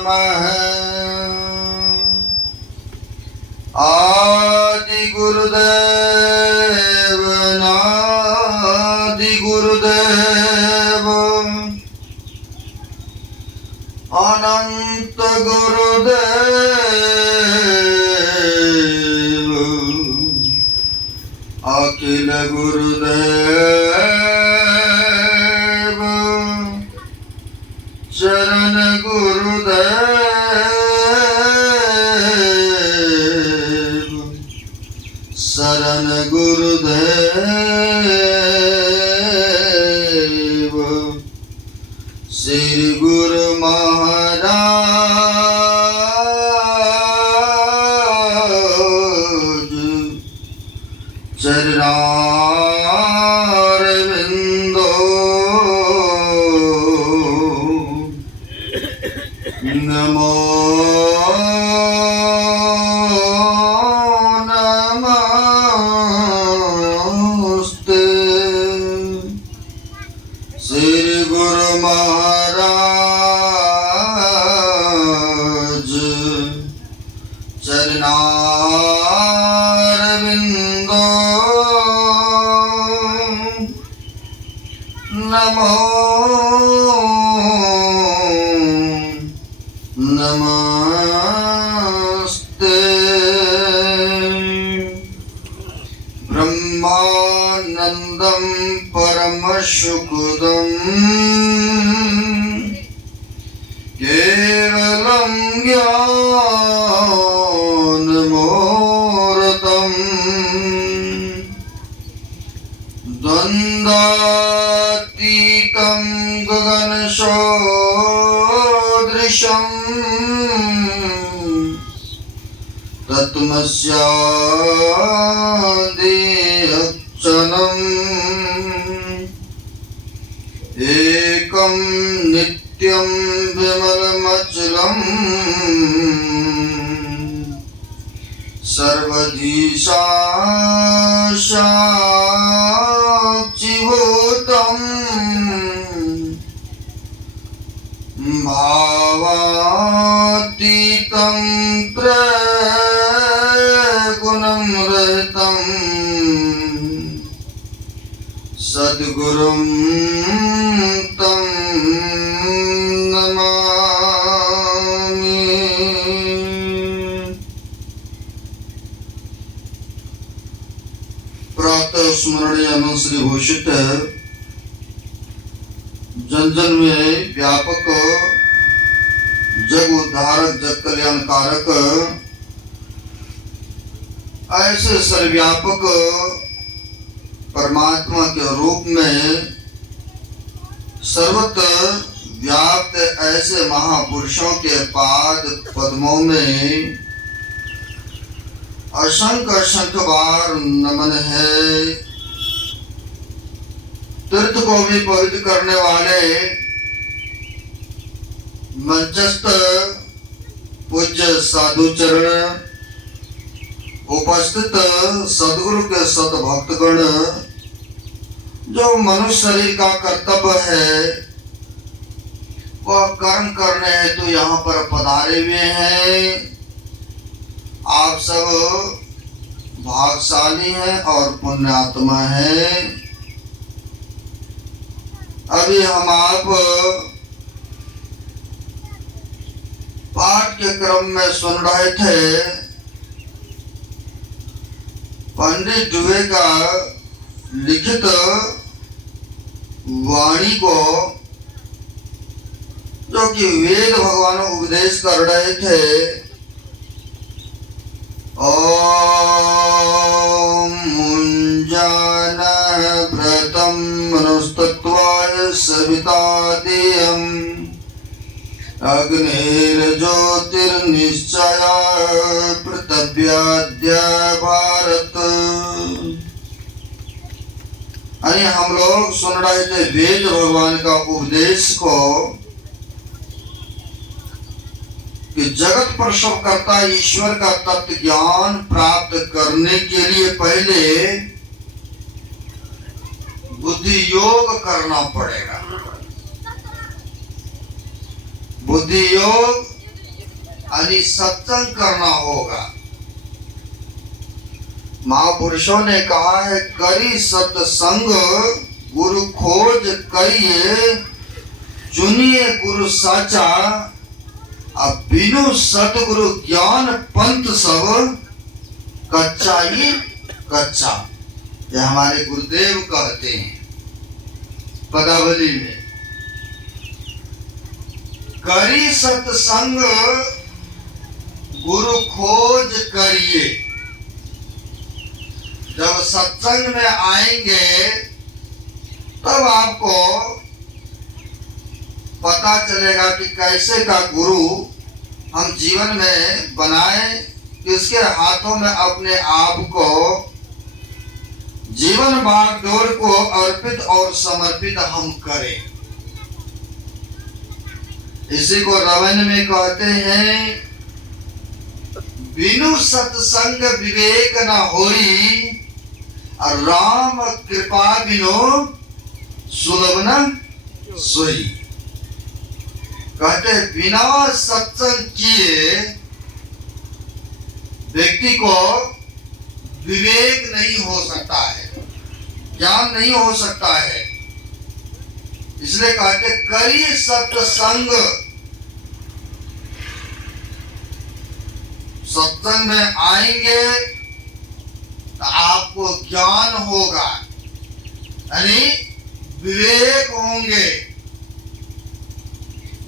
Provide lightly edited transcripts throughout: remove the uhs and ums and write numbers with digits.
नमः। आदि गुरुदेव नादि गुरुदेव अनंत गुरुदेव अखिल गुरुदेव चरण गुरुदेव शरण गुरुदेव श्री गुरु महाराज चरणारविंदो नमो नमस्ते। श्री गुरु महाराज चरणारविंदो नमो नमस्ते। ब्रह्मानंदं परमसुखदं केवलं ज्ञानमूर्तं द्वन्द्वातीतं गगनसदृशं तत्त्वमस्यादि अक्षरम् एकं नित्यं विमलमचलम् सर्वधी साक्षिभूतम् भावातीतं त्रैगुणं रहितं सद्गुरुं तं नमामि। प्रातः स्मरणीय श्री घोषित जन जन में व्यापक जग उद्धारक जग कल्याणकारक ऐसे सर्वव्यापक परमात्मा के रूप में सर्वत्र व्याप्त ऐसे महापुरुषों के पाद पद्मों में असंख्य असंख्य बार नमन है। तीर्थ को भी पवित्र करने वाले मंचस्थ पूज्य साधु चरण उपस्थित सदगुरु के सत भक्तगण जो मनुष्य शरीर का कर्तव्य है वह कर्म करने हेतु यहाँ पर पधारे हुए हैं। आप सब भाग्यशाली हैं और पुण्यात्मा हैं। अभी हम आप पाठ के क्रम में सुन रहे थे पंडित दुबे का लिखित वाणी को, जो कि वेद भगवान उपदेश कर रहे थे। ओम मुंजाना व्रतम मनुस्तत्वाय सविता देयम् अग्निर्ज्योतिर्निश्चयाय पृथिव्याद्य भारत। यानी हम लोग सुन रहे थे वेद भगवान का उपदेश को कि जगत प्रसव करता ईश्वर का तत्व ज्ञान प्राप्त करने के लिए पहले बुद्धि योग करना पड़ेगा। बुद्धि योग यानी सत्संग करना होगा। महापुरुषों ने कहा है, करी सत्संग गुरु खोज करिए, चुनिए गुरु साचा, अब बिनु सतगुरु ज्ञान पंथ सब कच्चा ही कच्चा। यह हमारे गुरुदेव कहते हैं पदावली में। करी सत्संग गुरु खोज करिए। जब सत्संग में आएंगे तब आपको पता चलेगा कि कैसे का गुरु हम जीवन में बनाएं, किसके हाथों में अपने आप को, जीवन बागडोर को अर्पित और समर्पित हम करें। इसी को रामायण में कहते हैं, बिनु सत्संग विवेक न होई, और राम कृपा बिनु सुलभ न सोई। कहते बिना सत्संग किए व्यक्ति को विवेक नहीं हो सकता है, ज्ञान नहीं हो सकता है। इसलिए कहते करी सत्संग। सत्संग में आएंगे तो आपको ज्ञान होगा, यानी विवेक होंगे।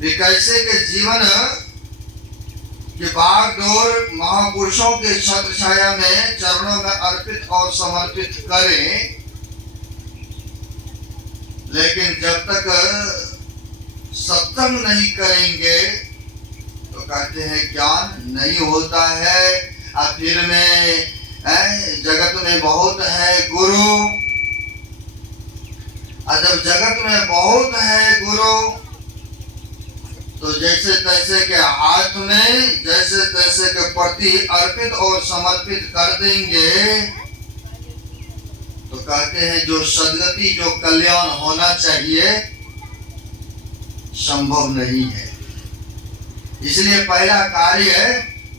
कैसे के जीवन के बागडोर महापुरुषों के छत्र छाया में चरणों में अर्पित और समर्पित करें। लेकिन जब तक सत्संग नहीं करेंगे तो कहते हैं ज्ञान नहीं होता है। आखिर में जगत में बहुत है गुरु, और जब जगत में बहुत है गुरु तो जैसे तैसे के हाथ में जैसे तैसे के प्रति अर्पित और समर्पित कर देंगे तो कहते हैं जो सद्गति, जो कल्याण होना चाहिए संभव नहीं है। इसलिए पहला कार्य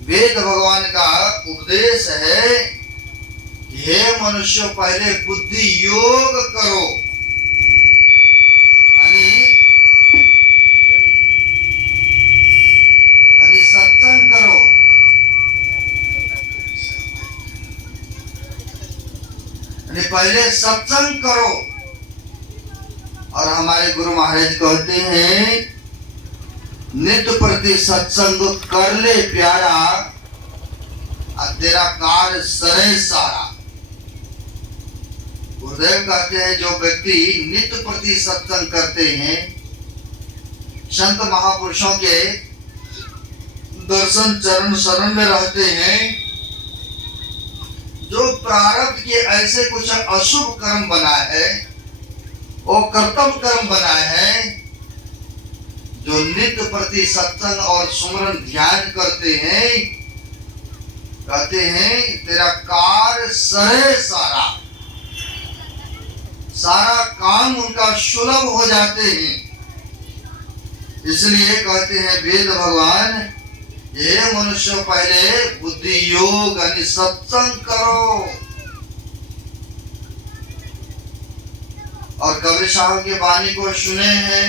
वेद भगवान का उपदेश है, हे मनुष्य पहले बुद्धि योग करो, सत्संग करो। पहले सत्संग करो। और हमारे गुरु महाराज कहते हैं, नित्य प्रति सत्संग कर ले प्यारा, और तेरा कार्य सरे सारा। गुरुदेव कहते हैं जो व्यक्ति नित्य प्रति सत्संग करते हैं, संत महापुरुषों के दर्शन चरण शरण में रहते हैं, जो प्रारब्ध के ऐसे कुछ अशुभ कर्म बनाए है, वो कर्तव्य कर्म बनाए है, जो नित्य प्रति सत्संग और सुमरन ध्यान करते हैं, कहते हैं तेरा कार्य सरे सारा, सारा काम उनका सुलभ हो जाते हैं। इसलिए कहते हैं वेद भगवान, ये मनुष्य पहले बुद्धि योग यानी सत्संग करो। और कबीर साहब की वाणी को सुने हैं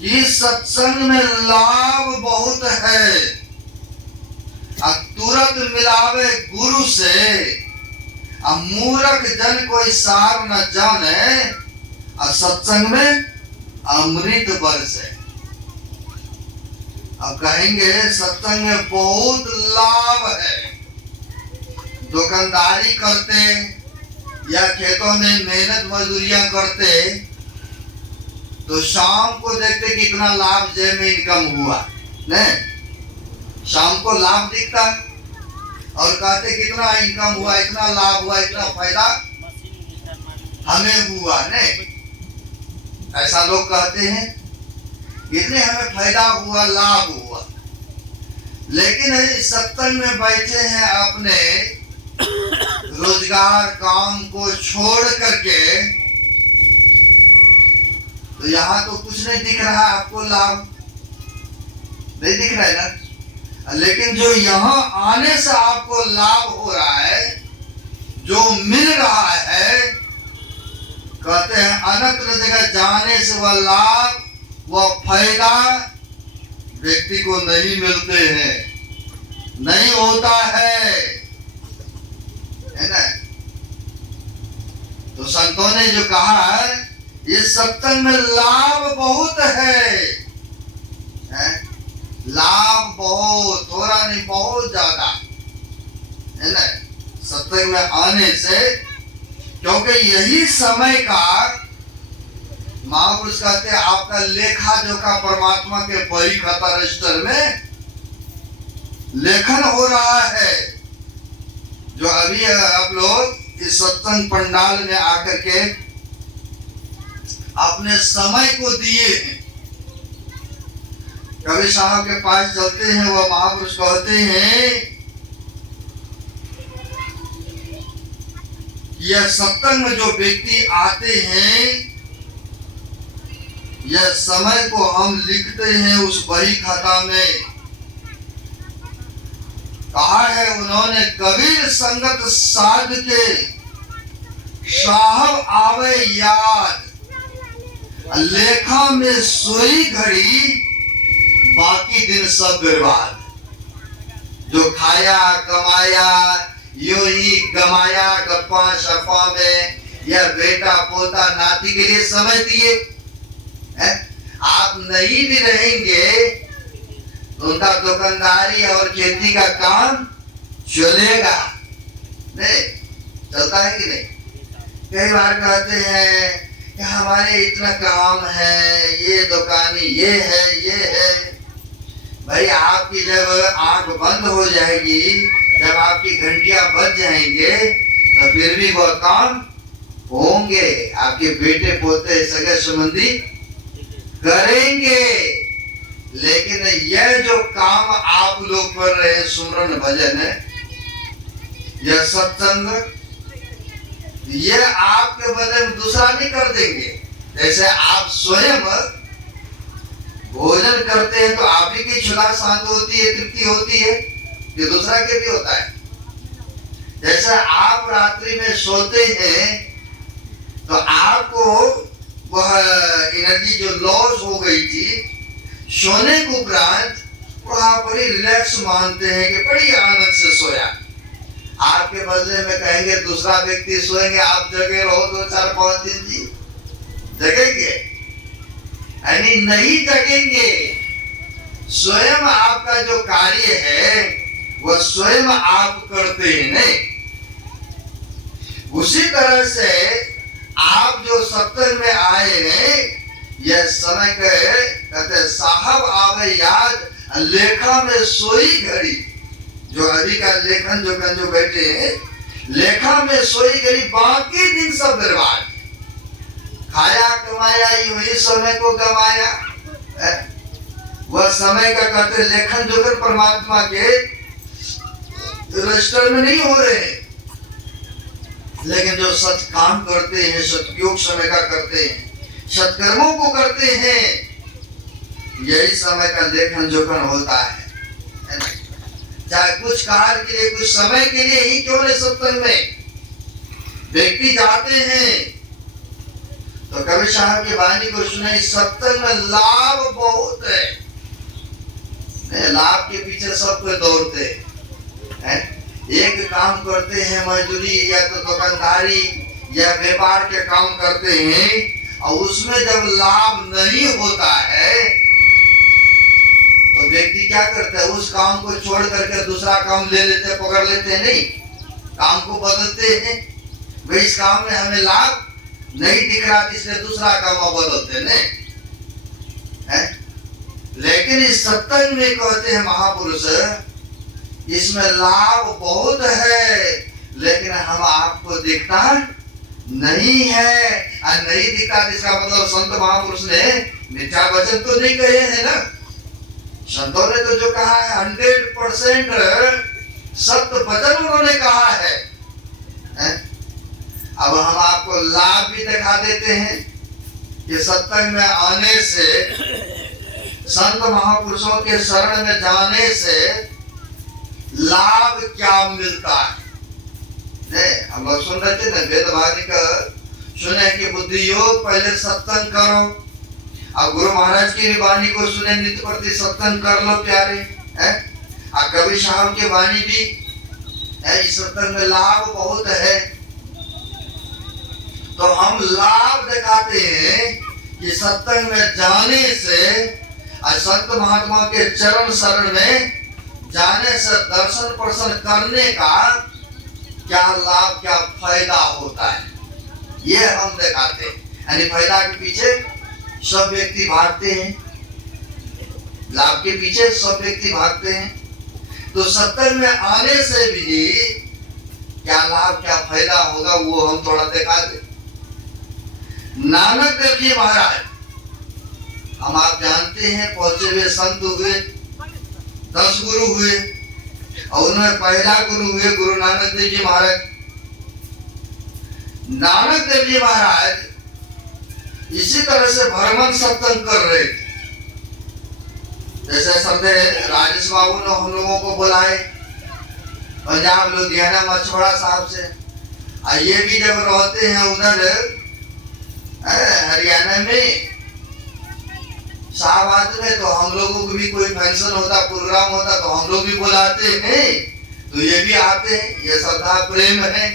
कि सत्संग में लाभ बहुत है, और तुरंत मिलावे गुरु से, और मूर्ख जन कोई सार न जाने, और सत्संग में अमृत बरसे। अब कहेंगे सत्संग में बहुत लाभ है। दुकानदारी करते या खेतों में मेहनत मजदूरियां करते तो शाम को देखते कितना लाभ जेब में इनकम हुआ, नहीं शाम को लाभ दिखता और कहते कितना इनकम हुआ, इतना लाभ हुआ, इतना फायदा हमें हुआ। नहीं, ऐसा लोग कहते हैं इतने हमें फायदा हुआ, लाभ हुआ। लेकिन सत्संग में बैठे हैं, अपने रोजगार काम को छोड़ करके, तो यहाँ तो कुछ नहीं दिख रहा आपको लाभ, नहीं दिख रहा लेकिन जो यहाँ आने से आपको लाभ हो रहा है, जो मिल रहा है, कहते हैं अन्यत्र जगह जाने से वह लाभ, वह फायदा व्यक्ति को नहीं मिलते हैं, नहीं होता है ना। तो संतों ने जो कहा है, इस सत्संग में लाभ बहुत है? लाभ बहुत, थोड़ा नहीं बहुत ज्यादा है ना सत्संग में आने से। क्योंकि यही समय का महापुरुष कहते हैं आपका लेखा जोखा परमात्मा के परिखता रजिस्टर में लेखन हो रहा है। जो अभी आप लोग इस सत्संग पंडाल में आकर के अपने समय को दिए हैं, कवि साहब के पास चलते हैं, वह महापुरुष कहते हैं यह सत्संग में जो व्यक्ति आते हैं, यह समय को हम लिखते हैं उस बही खाता में। कहा है उन्होंने, कबीर संगत साध के साहब आवे याद, लेखा में सोई घड़ी बाकी दिन सब बर्बाद। जो खाया कमाया यूं ही गमाया गप्पा शप्पा में, या बेटा पोता नाती के लिए समय दिए, आप नहीं भी रहेंगे तो उनका दुकानदारी और खेती का काम चलेगा नहीं? चलता है कि नहीं? कई बार कहते हैं कि हमारे इतना काम है, ये दुकानी ये है। भाई आपकी जब आंख बंद हो जाएगी, जब आपकी घंटियां बज जाएंगे, तो फिर भी वह काम होंगे, आपके बेटे पोते सगे संबंधी करेंगे। लेकिन यह जो काम आप लोग कर रहे हैं, सुमरन भजन, यह सत्संग, यह आपके बदले में दूसरा नहीं कर देंगे। जैसे आप स्वयं भोजन करते हैं तो आप ही की क्षुधा शांत होती है, तृप्ति होती है, ये दूसरा के भी होता है। जैसे आप रात्रि में सोते हैं तो आपको वह एनर्जी जो लॉस हो गई थी, सोने के उपरांत वहां पर ही रिलैक्स मानते हैं कि बड़ी आनंद से सोया। आपके बदले में कहेंगे दूसरा व्यक्ति सोएंगे, आप जगे रहो 2-4-5 दिन जी, जगेंगे? यानी नहीं जगेंगे। स्वयं आपका जो कार्य है वह स्वयं आप करते हैं नहीं? उसी तरह से आप जो सत्संग में आए हैं, यह समय के कहते साहब आवे याद, लेखा में सोई घड़ी। जो अभी का लेखन जो बैठे हैं, लेखा में सोई घड़ी बाकी दिन सब बर्बाद। खाया कमाया यूं ही समय को गवाया, वह समय का कहते लेखन जोकर परमात्मा के रजिस्टर में नहीं हो रहे। लेकिन जो सत काम करते हैं, सत्योग समय का करते हैं, सत्कर्मों को करते हैं, यही समय का लेखन जोखन होता है। चाहे कुछ कार्य के लिए, कुछ समय के लिए ही क्यों नहीं, सत्संग में व्यक्ति जाते हैं तो कवि साहब की वाणी को सुने, सत्संग में लाभ बहुत है। लाभ के पीछे सब कोई दौड़ते हैं। एक काम करते हैं मजदूरी या तो दुकानदारी या व्यापार के काम करते हैं, और उसमें जब लाभ नहीं होता है तो व्यक्ति क्या करता है, उस काम को छोड़ करके दूसरा काम ले लेते, पकड़ लेते हैं, नहीं काम को बदलते हैं। भाई इस काम में हमें लाभ नहीं दिख रहा, इसलिए दूसरा काम बदलते नहीं है? लेकिन इस सत्संग में कहते हैं महापुरुष, इसमें लाभ बहुत है, लेकिन हम आपको दिखता नहीं है। और नहीं दिखता इसका मतलब संत महापुरुष ने मिथ्या वचन तो नहीं कहे हैं ना। संतों ने तो जो कहा है 100% सत्य वचन उन्होंने कहा है। अब हम आपको लाभ भी दिखा देते हैं कि सत्संग में आने से, संत महापुरुषों के शरण में जाने से लाभ क्या मिलता है। नहीं, हम लोग सुन रहे थे ना वेदवाणी का, सुने कि बुद्धि योग पहले सत्संग करो। अब गुरु महाराज की भी वाणी को सुने, नित्य प्रति सत्संग कर लो प्यारे है। और कबीर साहब की वाणी भी है, इस सत्संग में लाभ बहुत है। तो हम लाभ दिखाते हैं कि सत्संग में जाने से और संत महात्मा के चरण शरण में जाने से दर्शन प्रसन्न करने का क्या लाभ, क्या फायदा होता है, ये हम दिखाते हैं। यानी फायदा के पीछे सब व्यक्ति भागते हैं, लाभ के पीछे सब व्यक्ति भागते हैं। तो सत्संग में आने से भी क्या लाभ, क्या फायदा होगा, वो हम थोड़ा दिखा दें। नानक देव जी महाराज, हम आप जानते हैं, पहुंचे हुए संत हुए, 10 गुरु हुए, और उनमें पहला गुरु हुए गुरु नानक देव जी महाराज। नानक देव जी महाराज इसी तरह से भ्रमण सत्संग कर रहे थे। जैसे श्रद्धे राजेश बाबू ने हम लोगों को बुलाए पंजाब लुधियाना मछुआरा साहब से, और ये भी जब रहते हैं उधर हरियाणा में शाहबाद में, तो हम लोगों को भी कोई फंक्शन होता, प्रोग्राम होता, तो हम लोग भी बुलाते हैं, तो ये भी आते हैं। ये श्रद्धा प्रेम है।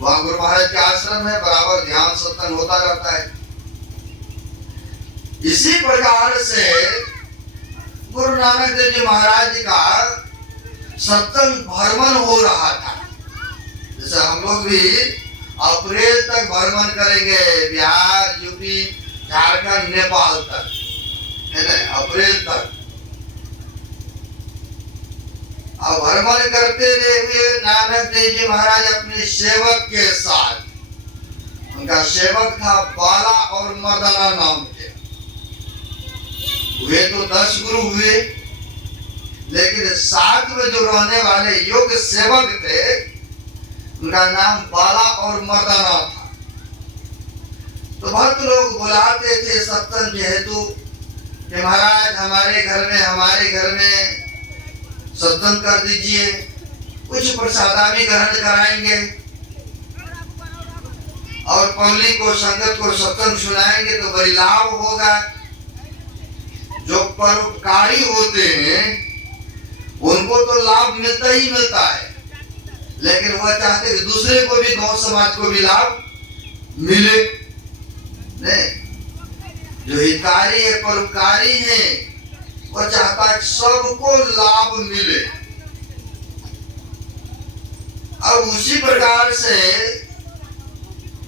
वहाँ गुरु महाराज के आश्रम है, बराबर ध्यान सत्संग होता रहता है। इसी प्रकार से गुरु नानक देव जी महाराज का सत्संग भ्रमण हो रहा था। जैसे हम लोग भी अप्रैल तक भ्रमण करेंगे, बिहार, यूपी, झारखंड, नेपाल तक, है ना, अप्रैल तक। अब भ्रमण करते हुए नानक देव जी महाराज अपने सेवक के साथ, उनका सेवक था बाला और मदना नाम के, वे तो 10 गुरु हुए, लेकिन साथ में जो रहने वाले योग सेवक थे, उनका नाम बाला और मदना था। तो भक्त लोग बुलाते थे सत्संग के हेतु कि महाराज हमारे घर में सत्संग कर दीजिए, कुछ प्रसादामी ग्रहण कराएंगे और पब्लिक को, संगत को सत्संग सुनाएंगे तो बड़ी लाभ होगा। जो परोपकारी होते हैं उनको तो लाभ मिलता ही मिलता है, लेकिन वह चाहते कि दूसरे को भी, गांव समाज को भी लाभ मिले। नहीं, जो हितकारी है, परोपकारी है, वह चाहता है सबको लाभ मिले। अब उसी प्रकार से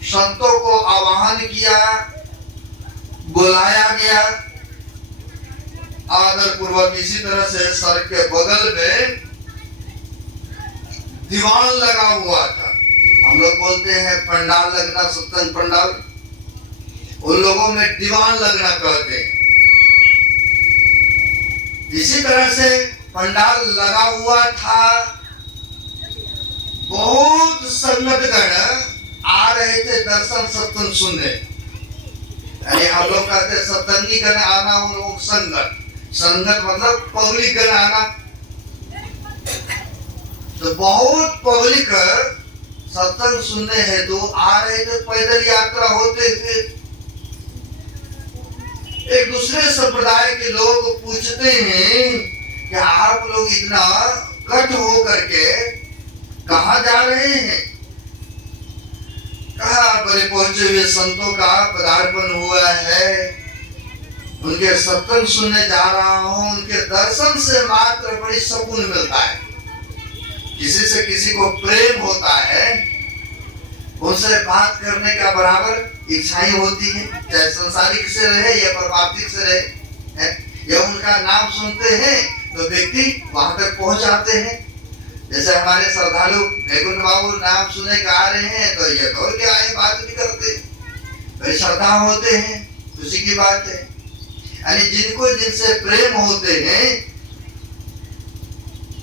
संतों को आह्वान किया, बुलाया गया आदर पूर्वक। इसी तरह से सर के बगल में दीवान लगा हुआ था। हम लोग बोलते हैं पंडाल लगना, सत्संग पंडाल, उन लोगों में दीवान लगना कहते हैं। इसी तरह से पंडाल लगा हुआ था। बहुत संगतगण आ रहे थे दर्शन सत्संग सुनने। अरे हम लोग कहते सत्संगी गण आना, उन लोग संगत, संगत मतलब पब्लिक गण आना। तो बहुत पब्लिक सत्संग सुनने हेतु आ रहे थे, पैदल यात्रा होते हुए। एक दूसरे संप्रदाय के लोग पूछते हैं कि आप लोग इतना कट हो करके कहाँ जा रहे हैं? कहा बड़े पहुंचे हुए संतों का पदार्पण हुआ है, उनके सत्संग सुनने जा रहा हूँ। उनके दर्शन से मात्र बड़ी सुकून मिलता है। किसी से किसी को प्रेम होता है, उनसे बात करने का बराबर इच्छाएं होती है, चाहे संसारिक से रहे या परमार्थिक से रहे। या उनका नाम सुनते हैं तो व्यक्ति वहां तक पहुंच जाते हैं। जैसे हमारे श्रद्धालु वैकुंठ बाबू नाम सुने का आ रहे हैं तो ये तो क्या है, बात भी करते, भाई श्रद्धा होते हैं, खुशी की बात है। यानी जिनको जिनसे प्रेम होते हैं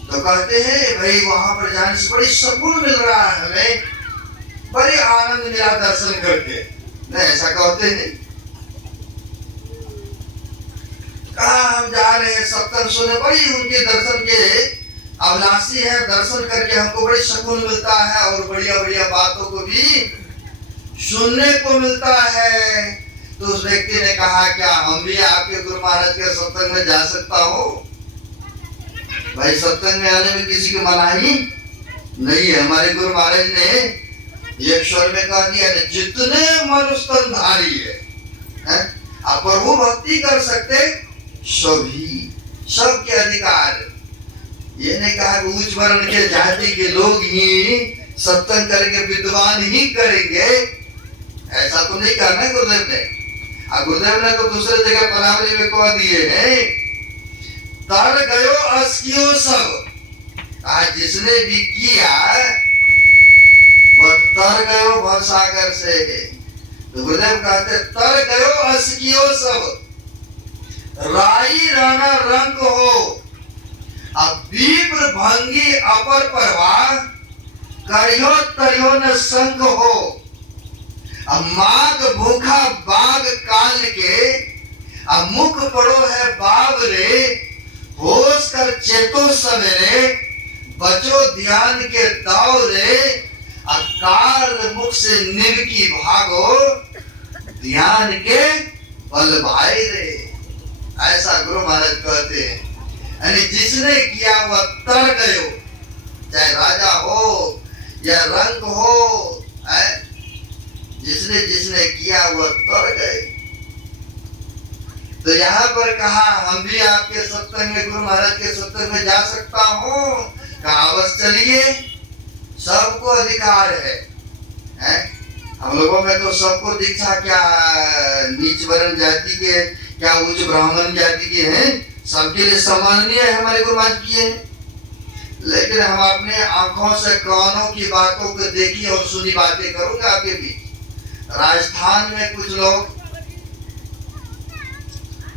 तो कहते हैं भाई वहां पर जाने से बड़ी सुकून मिल रहा है, हमें बड़े आनंद मिला दर्शन करके। नहीं ऐसा कहते हैं। कहा हम जा रहे हैं सत्संग सुने, बड़ी उनके दर्शन के अभिलाषी है, दर्शन करके हमको बड़ी सुकून मिलता है और बढ़िया बढ़िया बातों को भी सुनने को मिलता है। तो उस व्यक्ति ने कहा क्या हम भी आपके गुरु महाराज के सत्संग में जा सकता हूँ? भाई सत्संग में आने में किसी की मनाही नहीं है। हमारे गुरु महाराज ने एक स्वर में कह दिया जितने मनुष्य धारी है आप प्रभु भक्ति कर सकते सभी, सबके अधिकार। ये नहीं कहा कि उच्च वर्ण के जाति के लोग ही सत्संग करेंगे, विद्वान ही करेंगे, ऐसा तो नहीं करना गुरुदेव ने। गुरुदेव ने तो दूसरे जगह परामरी में कह दिए हैं तर गयो अस्कियो सब, जिसने भी किया वह तर गयो भवसागर से। तो गुरुदेव कहते तर गयो अस्कियो सब, राई राणा रंग हो, अब विप्र भंगी अपर परवाह, करियो तरियो न संग हो, अब माग भूखा बाग काल के, अब मुख पड़ो है बाब रे, होश कर चेतो सवेरे, बचो ध्यान के दाव रे, अकाल मुख से निवकी भागो, ध्यान के बल भाई रे। ऐसा गुरु महाराज कहते हैं। यानी जिसने किया वह तर गयो, चाहे राजा हो या रंग हो, जिसने जिसने किया वह तर गए। तो यहाँ पर कहा हम भी आपके सत्संग में, गुरु महाराज के सत्संग में जा सकता हूँ? कहा बस चलिए, सबको अधिकार है? हम लोगों में तो सबको दीक्षा क्या नीच वर्ण जाति के, क्या उच्च ब्राह्मण जाति के हैं, सबके लिए सम्माननीय है हमारे गुरु महाराज किए हैं। लेकिन हम अपने आंखों से कानों की बातों को देखी और सुनी बातें करूंगा आपके बीच। राजस्थान में कुछ लोग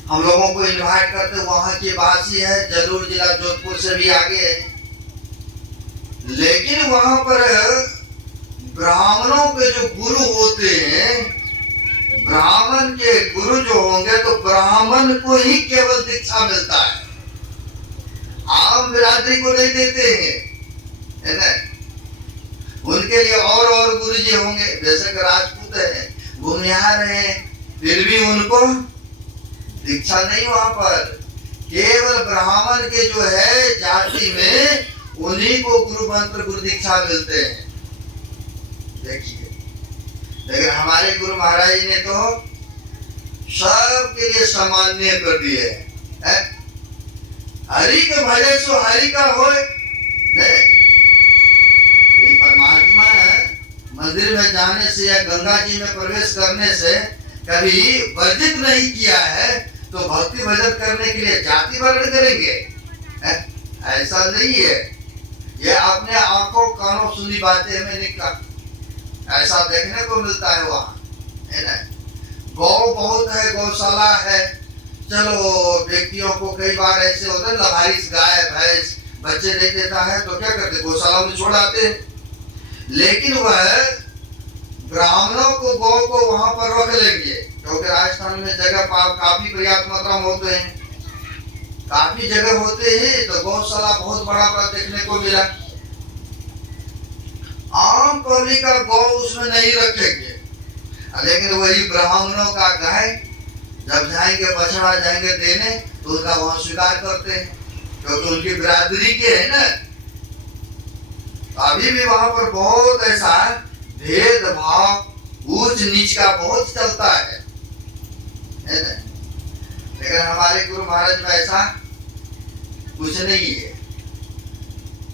हम लोगों को इनवाइट करते, वहां के वासी है, जलूर जिला जोधपुर से भी आगे है, लेकिन वहां पर ब्राह्मणों के जो गुरु होते हैं, ब्राह्मण के गुरु जो होंगे तो ब्राह्मण को ही केवल दीक्षा मिलता है, आम बिरादरी को नहीं देते हैं, है ना? उनके लिए और गुरुजी होंगे, जैसे कि राजपूत है, भूमिहार है, फिर भी उनको दीक्षा नहीं। वहां पर केवल ब्राह्मण के जो है जाति में उन्हीं को गुरु मंत्र गुरु दीक्षा मिलते हैं। देखिए, लेकिन हमारे गुरु महाराज ने तो सबके लिए सामान्य कर दिए है। हरि के भजे सो हरि का हो, परमात्मा है। मंदिर में जाने से या गंगा जी में प्रवेश करने से कभी वर्जित नहीं किया है, तो भक्ति भजन करने के लिए जाति वर्ण करेंगे? ऐसा नहीं है। ये अपने आंखों कानों सुनी बातें हमें नहीं, ऐसा देखने को मिलता है वहाँ, है ना? गौ बहुत है, गौशाला है, चलो व्यक्तियों को कई बार ऐसे होता है लवारिस गाय भैंस बच्चे नहीं देता है तो क्या करते, गौशाला में छोड़ आते हैं। लेकिन वह ब्राह्मणों को गौ को वहां पर रख लेंगे, क्योंकि राजस्थान में जगह काफी पर्याप्त मात्रा में होते हैं, काफी जगह होते हैं, तो गौशाला बहुत बड़ा बड़ा देखने को मिला। आम पब्लिक का गौ उसमें नहीं रखेंगे, लेकिन वही ब्राह्मणों का गाय जब जाएंगे, बछड़ा जाएंगे देने, तो उसका वहां स्वीकार करते हैं, क्योंकि उनकी बिरादरी के है ना। अभी भी वहां पर बहुत ऐसा भेदभाव ऊंच नीच का बहुत चलता है ना? लेकिन हमारे गुरु महाराज में ऐसा कुछ नहीं है।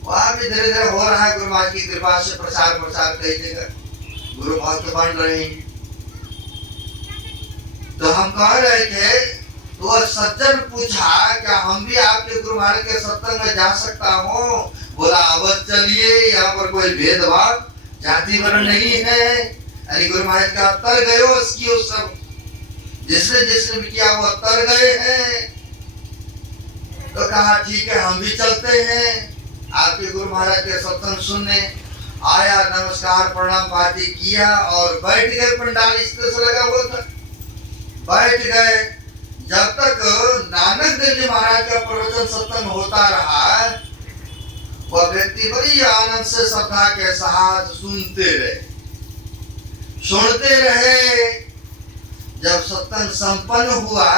वहां भी धीरे धीरे हो रहा है, गुरु महाराज की कृपा से प्रसार कई जगह गुरु भक्त बन रहे हैं। तो हम कह रहे थे, तो सज्जन पूछा क्या हम भी आपके गुरु महाराज के सत्संग में जा सकता हूँ? बोला अवश्य चलिए, यहाँ पर कोई भेदभाव जाति वर्ण नहीं है। अरे गुरु महाराज का तर गयो उसकी सब, जिसने जिसने भी किया वो तर गए हैं। तो कहा ठीक है हम भी चलते हैं आपके गुरु महाराज के सत्संग सुनने। आया, नमस्कार प्रणाम पार्टी किया और बैठ गए। पंडाल इस तरह से लगा हुआ था, बैठ गए। जब तक नानक देव जी महाराज का प्रवचन सत्संग होता रहा, वह व्यक्ति बड़ी आनंद से श्रद्धा के साथ सुनते रहे। जब सत्संग संपन्न हुआ,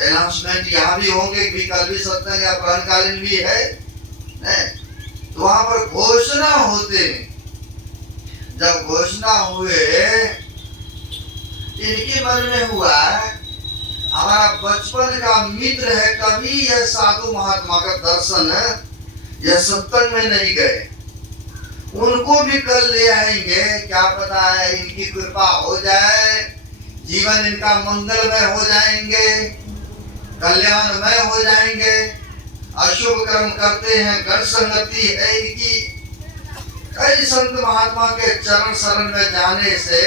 अनाउंसमेंट यहाँ भी होंगे कि कल भी सत्संग या प्रातःकालीन भी है, तो वहां पर घोषणा होते। जब घोषणा हुए, इनके मन में हुआ हमारा बचपन का मित्र है, कभी यह साधु महात्मा का दर्शन यह सत्संग में नहीं गए, उनको भी कल ले आएंगे, क्या पता है इनकी कृपा हो जाए, जीवन इनका मंगलमय हो जाएंगे, कल्याणमय हो जाएंगे। अशुभ कर्म करते हैं, गण संगति है इनकी। कई संत महात्मा के चरण शरण में जाने से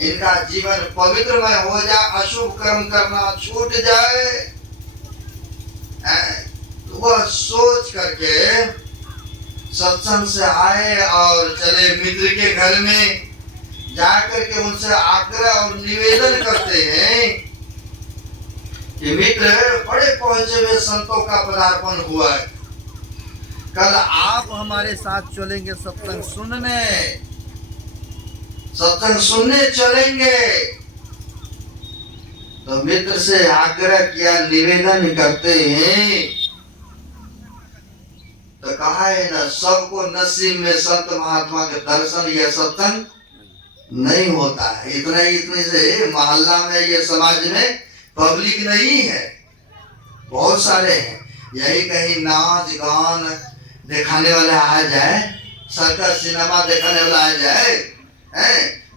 इनका जीवन पवित्रमय हो जाए, अशुभ कर्म करना छूट जाए। तो वह सोच करके सत्संग से आए और चले मित्र के घर में, जाकर के उनसे आग्रह और निवेदन करते हैं कि मित्र, बड़े पहुंचे हुए संतों का पदार्पण हुआ है, कल आप हमारे साथ चलेंगे सत्संग सुनने चलेंगे। तो मित्र से आग्रह किया, निवेदन करते हैं, तो कहा है ना, सबको नसीब में संत महात्मा के दर्शन या सत्संग नहीं होता है। इतने से मोहल्ला में या समाज में पब्लिक नहीं है, बहुत सारे हैं। यही कहीं नाच गान दिखाने वाला आ जाए, सर्कस सिनेमा दिखाने वाला आ जाए,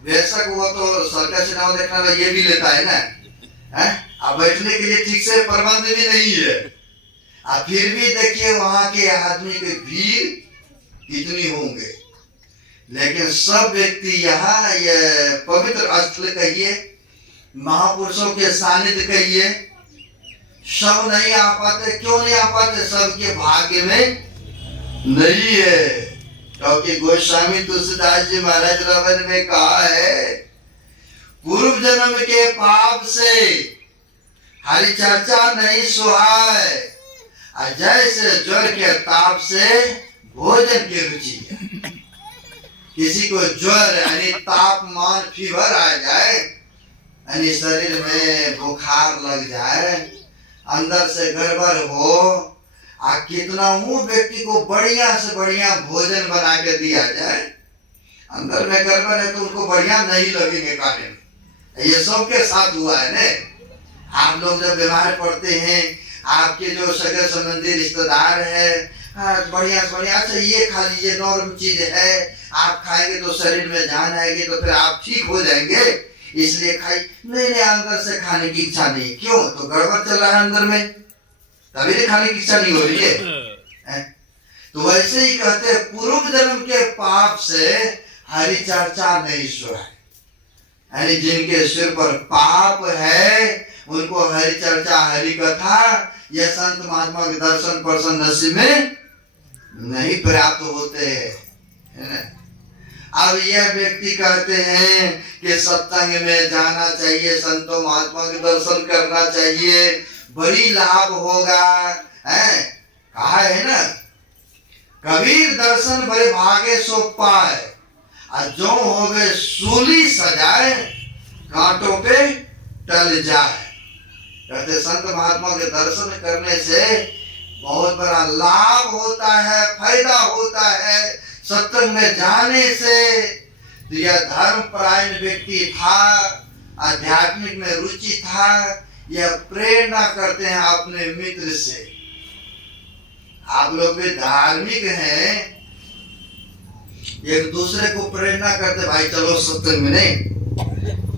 बेशक वो तो सर्कस सिनेमा देखने वाला ये भी लेता है ना, अब बैठने के लिए ठीक से प्रबंध भी नहीं है। अब फिर भी देखिए वहां के आदमी के भीड़ कितनी होंगे, लेकिन सब व्यक्ति यहाँ ये पवित्र स्थल कहिए, महापुरुषों के सानिध्य कहिए, सब नहीं आ पाते। क्यों नहीं आ पाते? सबके भाग्य में नहीं है। क्योंकि गोस्वामी तुलसीदास जी महाराज रवन में कहा है, पूर्व जन्म के पाप से हरि चर्चा नहीं सुहाय, जैसे ज्वर के ताप से भोजन की रुचि है। किसी को ज्वर यानी तापमान फीवर आ जाए, यानी शरीर में बुखार लग जाए, अंदर से गड़बड़ हो, कितना हूँ व्यक्ति को बढ़िया से बढ़िया भोजन बना के दिया जाए, अंदर में गड़बड़ है तो उनको बढ़िया नहीं लगेंगे खाने में। ये सबके साथ हुआ है ने। आप लोग जब बीमार पड़ते हैं, आपके जो सगे संबंधी रिश्तेदार है, बढ़िया से बढ़िया, अच्छा ये खा लीजिए, नॉर्मल चीज है, आप खाएंगे तो शरीर में जान आएगी, तो फिर आप ठीक हो जाएंगे, इसलिए खाई। नहीं, अंदर से खाने की इच्छा नहीं। क्यों? तो गड़बड़ चल रहा है अंदर में, तभी नहीं खाने की इच्छा नहीं हो रही है। तो वैसे ही कहते हैं, पूर्व जन्म के पाप से हरि चर्चा नहीं सुहाय, यानी जिनके सिर पर पाप है उनको हरि चर्चा, हरि कथा या संत महात्मा के दर्शन पर्शन नसीब में नहीं प्राप्त होते हैं। अब यह व्यक्ति कहते हैं कि सत्संग में जाना चाहिए, संतों महात्मा के दर्शन करना चाहिए, बड़ी लाभ होगा, है कहा है ना, कबीर दर्शन बड़े भागे सो पाए, जो होवे सूली सजाए, कांटों पे टल जाए। कहते संत महात्मा के दर्शन करने से बहुत बड़ा लाभ होता है, फायदा होता है। सत्संग में जाने से तो यह धर्म परायण व्यक्ति था, आध्यात्मिक में रुचि था, यह प्रेरणा करते हैं अपने मित्र से। आप लोग भी धार्मिक हैं, एक दूसरे को प्रेरणा करते, भाई चलो सत्संग में। नहीं,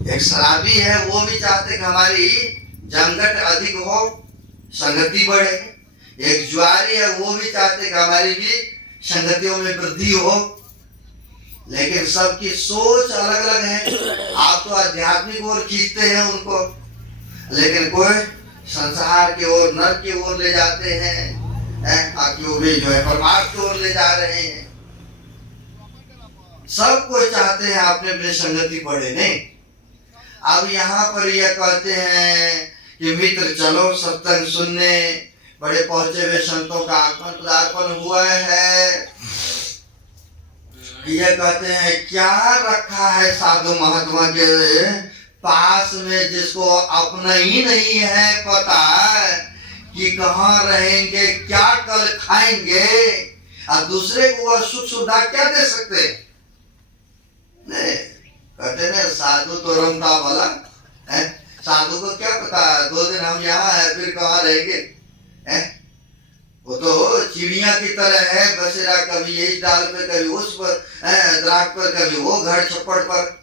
एक शराबी है, वो भी चाहते कि हमारी जमघट अधिक हो, संगति बढ़े। एक जुआरी है, वो भी चाहते कि हमारी भी संगतियों में वृद्धि हो। लेकिन सबकी सोच अलग अलग है। आप तो आध्यात्मिक ओर खींचते हैं उनको, लेकिन कोई संसार की ओर, नरक की ओर ले जाते हैं, वो भी जो है परमार्थ की ओर ले जा रहे हैं। सब कोई चाहते हैं अपने अपने संगति बढ़े। नहीं, अब यहाँ पर यह कहते हैं कि मित्र चलो सत्संग सुनने, बड़े पहुंचे हुए संतों का आत्म पदार्पण हुआ है। ये कहते हैं क्या रखा है साधु महात्मा के पास में, जिसको अपना ही नहीं है पता कि कहाँ रहेंगे, क्या कल खाएंगे, और दूसरे को वह सुख सुविधा क्या दे सकते नहीं। कहते ना साधु तो रमता वाला है, साधु को क्या पता 2 दिन हम यहाँ है फिर कहाँ रहेंगे है? वो तो चिड़िया की तरह है, बसेरा कभी इस डाल पे कभी उस पर दरख्त पर, कभी वो घर छप्पड़ पर।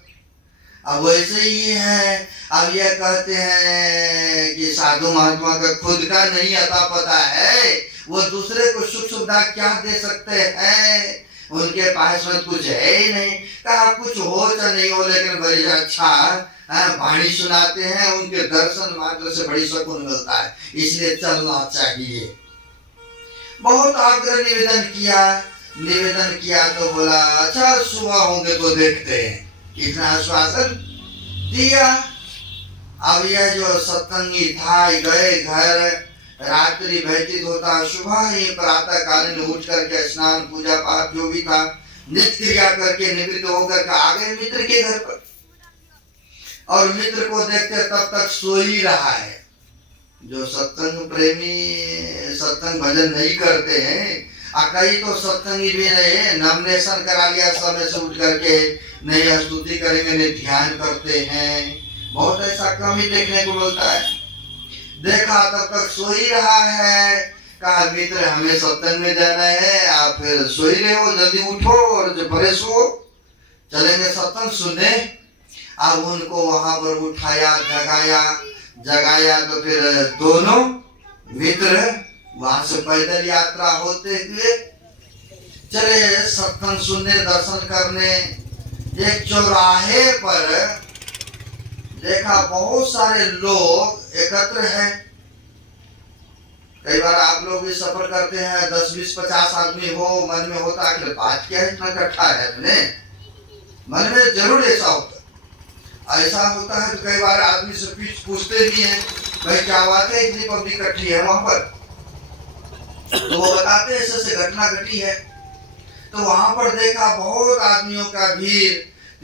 अब वैसे ही है। अब ये कहते हैं कि साधु महात्मा का खुद का नहीं आता पता है, वो दूसरे को सुख सुविधा क्या दे सकते हैं, उनके पास में कुछ है ही नहीं। कहा कुछ हो चाहे नहीं हो, लेकिन बड़ी अच्छा वाणी सुनाते हैं, उनके दर्शन मात्र से बड़ी सुकून मिलता है, इसलिए चलना चाहिए। बहुत आग्रह निवेदन किया तो बोला अच्छा सुबह होंगे तो देखते हैं, इतना आश्वासन दिया। अब यह जो सत्संगी था गए घर, रात्रि व्यतीत होता, सुबह ही प्रातः कालीन उठ करके स्नान पूजा पाठ जो भी था नित्य क्रिया करके निवृत्त होकर आ गए मित्र के घर पर। और मित्र को देखते तब तक सो ही रहा है। जो सत्संग प्रेमी सत्संग भजन नहीं करते हैं, कई तो सत्संगी भी नहीं, नॉमिनेशन करा लिया समय से उठ करके, नहीं स्तुति करेंगे नहीं ध्यान करते हैं, बहुत ऐसा कम ही देखने को मिलता है। देखा तब तक सो ही रहा है। कहा मित्र हमें सत्संग में जाना है, आप फिर सो ही रहे हो, जल्दी उठो और जो फ्रेश हो, चलेंगे सत्संग सुनने। अब उनको वहां पर उठाया जगाया तो फिर दोनों मित्र वहां से पैदल यात्रा होते हुए चले सत्संग सुनने, दर्शन करने। एक चौराहे पर देखा बहुत सारे लोग एकत्र हैं। कई बार आप लोग भी सफर करते हैं, 10, 20, 50 आदमी हो, मन में होता है कि बात क्या है, इतना इकट्ठा है अपने मन में, जरूर ऐसा होता है। तो कई बार आदमी से पूछते भी हैं भाई क्या बात है, इतनी पब्लिक इकट्ठी है वहां पर, तो वो बताते हैं ऐसे घटना घटी है। तो वहां पर देखा बहुत आदमियों का भीड़।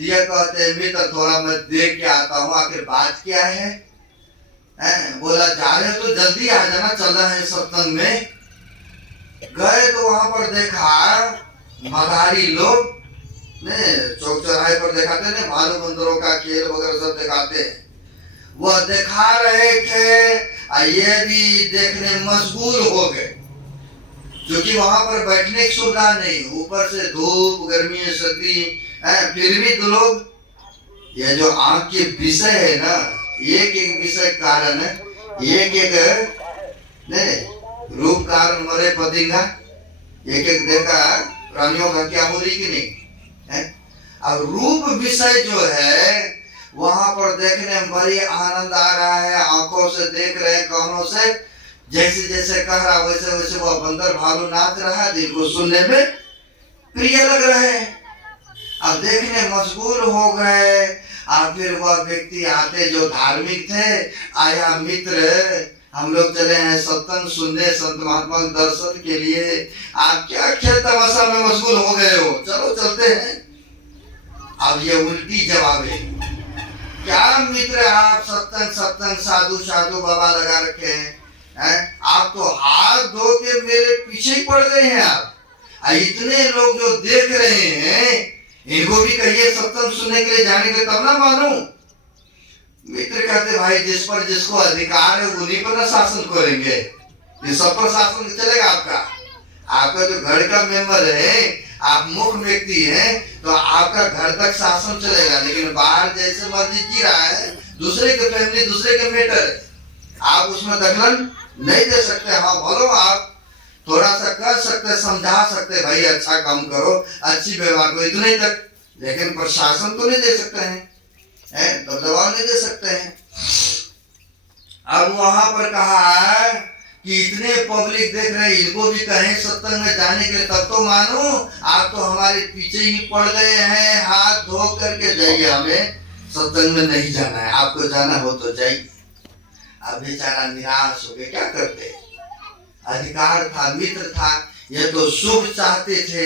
ये कहते हैं मित्र थोड़ा मैं देख के आता हूँ, आखिर बात क्या है? बोला जा रहे हो तो जल्दी आ जाना, चल रहे हैं सत्संग में। गए तो वहां पर देखा मदारी लोग ने चौक चौराहे पर दिखाते ने भालू बंदरों का खेल वगैरह सब दिखाते, वह दिखा रहे थे। ये भी देखने मशगूल हो गए, क्योंकि वहां पर बैठने की सुविधा नहीं, ऊपर से धूप गर्मी सर्दी, फिर भी तो लोग, ये जो आंख के विषय है ना, एक विषय कारण है, एक नहीं रूप कारण मरे पतिंगा, एक देखा प्राणियों का क्या हो रही कि नहीं है। अब रूप विषय जो है वहां पर देखने में बड़ी आनंद आ रहा है, आंखों से देख रहे, कानों से जैसे जैसे कह रहा वैसे वैसे वह बंदर भालू नाच रहा है, दिल को सुनने में प्रिय लग रहा है। अब देखने मशगूल हो गए। और फिर वह व्यक्ति आते जो धार्मिक थे, आया मित्र हम लोग चले हैं सत्संग सुनने, संत महात्मा दर्शन के लिए, आप क्या खेल तमाशा में मशगूल हो गए हो, चलो चलते हैं। अब ये उल्टी जवाब है, क्या मित्र आप सत्संग साधु साधु बाबा लगा रखे हैं, आप तो हाथ धो के मेरे पीछे ही पड़ गए हैं। आप इतने लोग जो देख रहे हैं, इनको भी कहिए सत्संग सुनने के लिए जाने के, तब ना मानो। मित्र कहते भाई जिस पर जिसको अधिकार है उन्हीं पर ना शासन करेंगे, ये सब पर शासन चलेगा आपका जो घर का मेंबर है, आप मुख्य व्यक्ति हैं, तो आपका घर तक शासन चलेगा। लेकिन बाहर जैसे मर्जी जी रहा है, दूसरे के फैमिली दूसरे के मैटर है, आप उसमें दखलन नहीं दे सकते। हाँ बोलो, आप थोड़ा सा कर सकते, समझा सकते, भाई अच्छा काम करो, अच्छी व्यवहार करो, इतने तक, लेकिन प्रशासन तो नहीं दे सकते हैं, तो दबाव नहीं दे सकते हैं। अब वहां पर कहा कि इतने पब्लिक देख रहे, इनको भी कहें सत्संग में जाने के लिए, तब तो मानो, आप तो हमारे पीछे ही पड़ गए हैं, हाथ धो करके जाइए, हमें सत्संग में नहीं जाना है, आपको जाना हो तो जाइए। अब बेचारा निराश हो गए, क्या करते, अधिकार था, मित्र था। ये तो शुभ चाहते थे,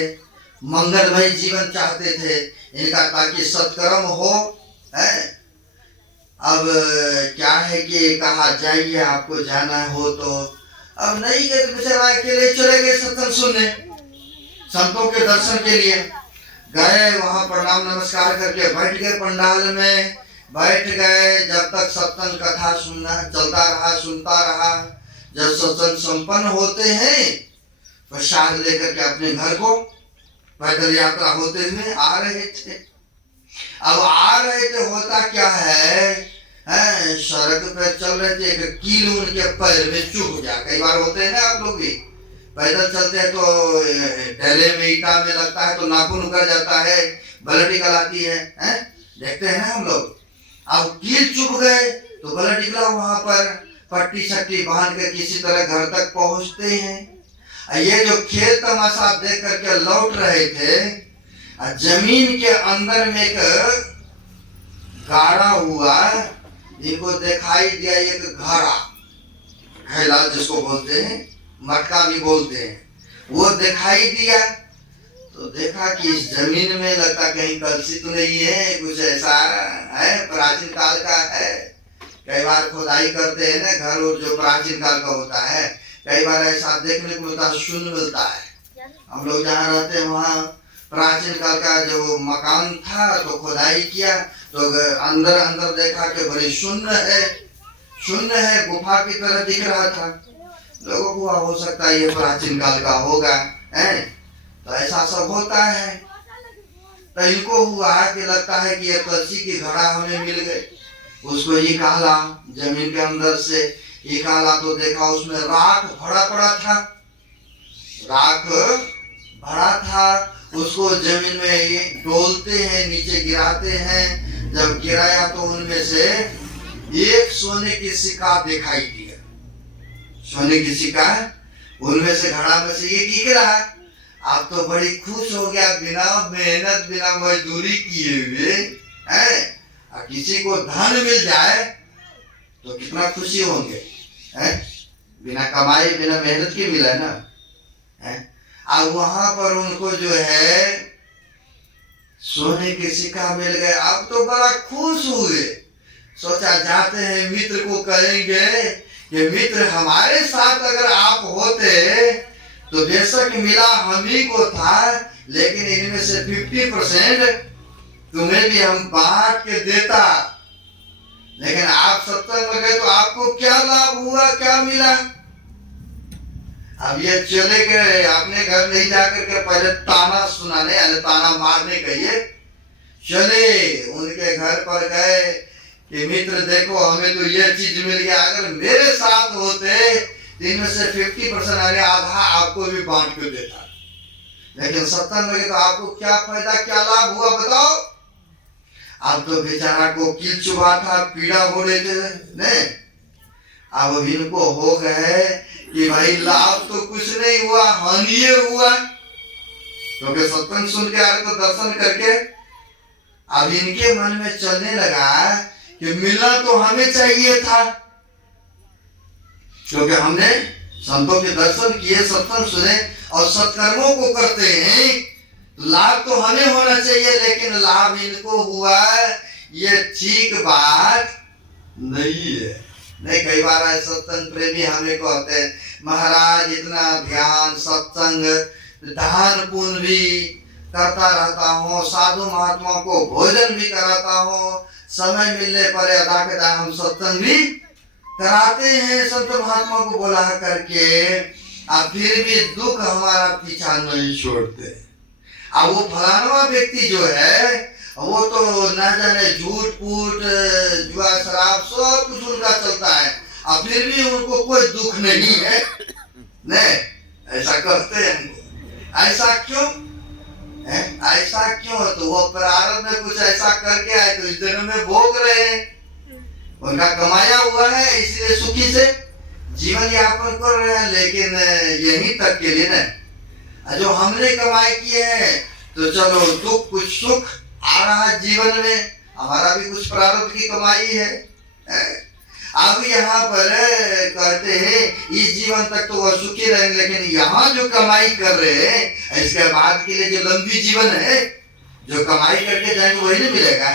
मंगलमय जीवन चाहते थे इनका, ताकि सत्कर्म हो। है अब क्या है कि कहा जाइए आपको जाना हो तो, अब नहीं गए तो बेचारा अकेले चले गए सत्संग सुनने, संतों के दर्शन के लिए गए। वहां प्रणाम नमस्कार करके बैठ गए, पंडाल में बैठ गए। जब तक सत्संग कथा सुनना चलता रहा, सुनता रहा। जब सत्संग संपन्न होते हैं, प्रसाद लेकर के अपने घर को पैदल यात्रा होते हुए आ रहे थे। अब आ रहे थे, होता क्या है, सड़क पर चल रहे थे, एक कील उनके पैर में चुभ गया। कई बार होते हैं ना, आप लोग भी पैदल चलते हैं तो डले में ईटा में लगता है तो नाखून उतर जाता है, ब्लड निकल आती है, देखते हैं ना हम लोग। अब कील चुभ गए तो ब्लड निकला, वहां पर पट्टी सट्टी बांध के किसी तरह घर तक पहुंचते हैं। ये जो खेल तमाशा देख करके लौट रहे थे, जमीन के अंदर में एक गाड़ा हुआ, इनको दिखाई दिया एक घड़ा, घैला जिसको बोलते हैं, मटका भी बोलते हैं, वो दिखाई दिया। तो देखा कि इस जमीन में लगता कहीं कलसी तो नहीं है, कुछ ऐसा है, प्राचीन काल का है। कई बार खुदाई करते हैं ना घर, और जो प्राचीन काल का होता है, कई बार ऐसा देखने को मिलता है, शून्य मिलता है। हम लोग जहाँ रहते हैं वहाँ प्राचीन काल का जो मकान था, तो खुदाई किया तो अंदर अंदर देखा कि बड़ी शून्य है, गुफा की तरह दिख रहा था। लोगों को हो सकता है ये प्राचीन काल का होगा, है, तो ऐसा सब होता है। तो इनको हुआ कि लगता है कि ये कलसी की घड़ा हमें मिल गई। उसको निकाला जमीन के अंदर से, निकाला तो देखा उसमें राख भरा पड़ा था, राख भरा था। उसको जमीन में डोलते हैं, नीचे गिराते हैं। जब गिराया तो उनमें से एक सोने की सिक्का दिखाई दिया, सोने की सिक्का उनमें से, घड़ा में से ये दिख रहा। आप तो बड़ी खुश हो गया, बिना मेहनत बिना मजदूरी किए हुए है, किसी को धन मिल जाए तो कितना खुशी होंगे, है? बिना कमाई बिना मेहनत के मिला ना, है? अब वहां पर उनको जो है सोने के सिक्का मिल गए। अब तो बड़ा खुश हुए, सोचा जाते हैं मित्र को कहेंगे कि मित्र हमारे साथ अगर आप होते तो बेशक मिला हम ही को था, लेकिन इनमें से 50% तुम्हें भी हम बांट के देता। लेकिन आप सत्संग में गए तो आपको क्या लाभ हुआ, क्या मिला? अब ये चले गए, अपने घर नहीं जाकर के पहले ताना सुनाने, यानी ताना मारने कहिए, चले उनके घर पर गए कि मित्र देखो हमें तो ये चीज मिल गया, अगर मेरे साथ होते तो इनमें से 50% आधा आपको भी बांट के देता। लेकिन सत्संग में तो आपको क्या फायदा, क्या लाभ हुआ बताओ? अब तो बेचारा को कील चुभा था, पीड़ा हो रहे थे ने, अब इनको हो गए कि भाई लाभ तो कुछ नहीं हुआ, हानि हुआ। क्योंकि सत्संग सुन के आए तो दर्शन करके अब इनके मन में चलने लगा कि मिलना तो हमें चाहिए था, क्योंकि हमने संतों के दर्शन किए, सत्संग सुने और सत्कर्मों को करते हैं, लाभ तो हमें होना चाहिए। लेकिन लाभ इनको हुआ, ये ठीक बात नहीं है। नहीं, कई बार सत्संग प्रेमी हमें कहते हैं महाराज इतना ध्यान सत्संग दान पुण्य भी करता रहता हूँ, साधु महात्मा को भोजन भी कराता हूँ, समय मिलने पर अदा करता हम सत्संग भी कराते हैं संत महात्मा को बुला करके, अब फिर भी दुख हमारा पीछा नहीं छोड़ते। अब वो फलाना व्यक्ति जो है वो तो न जाने झूठ फूट जुआ शराब सब कुछ उनका चलता है, अब फिर भी उनको कोई दुख नहीं है। नहीं, ऐसा करते हैं हमको, ऐसा क्यों है? ऐसा क्यों? तो वो प्रारंभ में कुछ ऐसा करके आए तो इस जन्म में भोग रहे हैं, उनका कमाया हुआ है, इसलिए सुखी से जीवन यापन कर रहे हैं। लेकिन यहीं तक के लिए न, जो हमने कमाई की है तो चलो दुख कुछ सुख आ रहा है जीवन में, हमारा भी कुछ प्रारब्ध की कमाई है। अब यहाँ पर कहते हैं इस जीवन तक तो वह सुखी रहेंगे, लेकिन यहाँ जो कमाई कर रहे हैं इसके बाद के लिए जो लंबी जीवन है, जो कमाई करके जाएंगे वही नहीं मिलेगा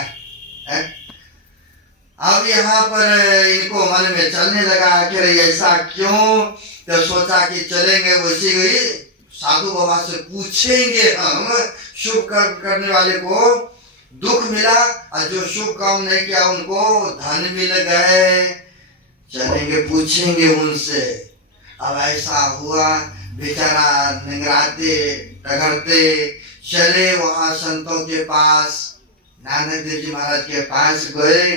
है? अब यहाँ पर इनको मन में चलने लगा आखिर ऐसा क्यों। तो सोचा कि चलेंगे उसी हुई साधु बाबा से पूछेंगे, हम शुभ कर्म करने वाले को दुख मिला और जो शुभ काम नहीं किया उनको धन मिल गए, चलेंगे पूछेंगे उनसे। अब ऐसा हुआ, बेचारा निंगराते टगरते चले वहां संतों के पास, नानक देव जी महाराज के पास गए।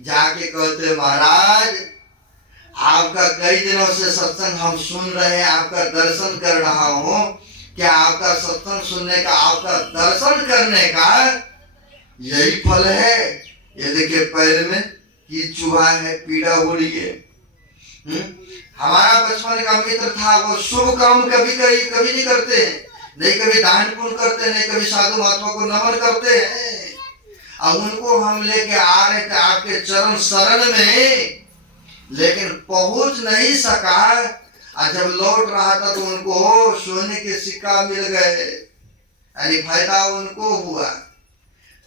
जाके कहते महाराज आपका कई दिनों से सत्संग हम सुन रहे हैं, आपका दर्शन कर रहा हूँ, क्या आपका सत्संग सुनने का, आपका दर्शन करने का यही फल है? ये देखिए पैर में की चूहा है, पीड़ा हो रही है। हमारा बचपन का मित्र था, वो शुभ काम कभी नहीं करते हैं, नहीं कभी दान पुण्य करते, नहीं कभी साधु महात्मा को नमन करते हैं। अब उनको हम लेके आ रहे थे आपके चरण शरण में, लेकिन पहुंच नहीं सका। और जब लौट रहा था तो उनको सोने के सिक्का मिल गए, यानी फायदा उनको हुआ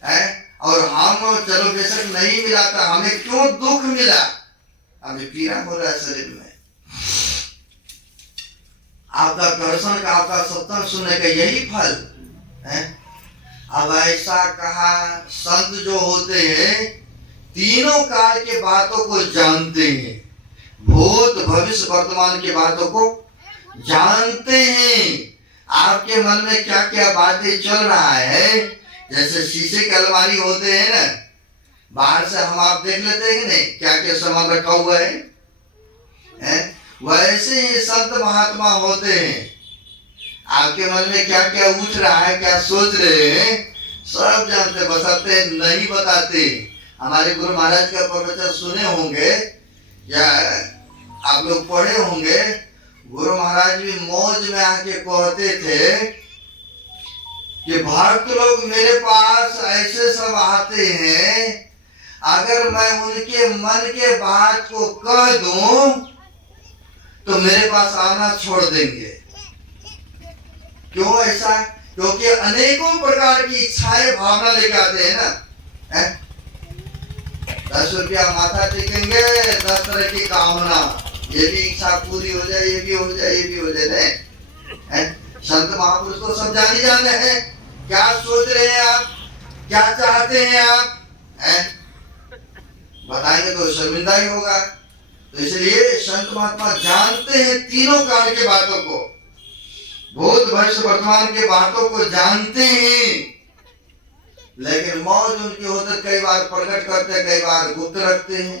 है। और हम चलो बेशक नहीं मिला था, हमें क्यों दुख मिला, हमें पीड़ा हो रहा है शरीर में। आपका दर्शन का, आपका सत्संग सुनने का यही फल है। अब ऐसा कहा, संत जो होते हैं तीनों काल के बातों को जानते हैं, भूत भविष्य वर्तमान की बातों को जानते हैं। आपके मन में क्या क्या बातें चल रहा है, जैसे शीशे की अलमारी होते हैं ना, बाहर से हम आप देख लेते हैं कि नहीं क्या क्या सामान रखा हुआ है? वैसे ही संत महात्मा होते हैं, आपके मन में क्या क्या उठ रहा है, क्या सोच रहे हैं, सब जानते, बताते नहीं बताते। हमारे गुरु महाराज का प्रवचन सुने होंगे या आप लोग पढ़े होंगे, गुरु महाराज भी मौज में आके कहते थे कि भक्त लोग मेरे पास ऐसे सब आते हैं, अगर मैं उनके मन के बात को कह दूं तो मेरे पास आना छोड़ देंगे। क्यों ऐसा? क्योंकि अनेकों प्रकार की इच्छाएं भावना लेके आते हैं ना। 10 रुपया माथा टेकेंगे, 10 तरह की कामना, ये भी इच्छा पूरी हो जाए, ये भी हो जाए, ये भी हो जाए। संत महापुरुष को सब जाने हैं, क्या सोच रहे हैं आप, क्या चाहते हैं आप, बताएंगे तो शर्मिंदा ही होगा। तो इसलिए संत महात्मा जानते हैं तीनों काल के बातों को, भूत भविष्य वर्तमान के बातों को जानते हैं, लेकिन मौज उनकी होते कई बार प्रकट करते, कई बार गुप्त रखते हैं।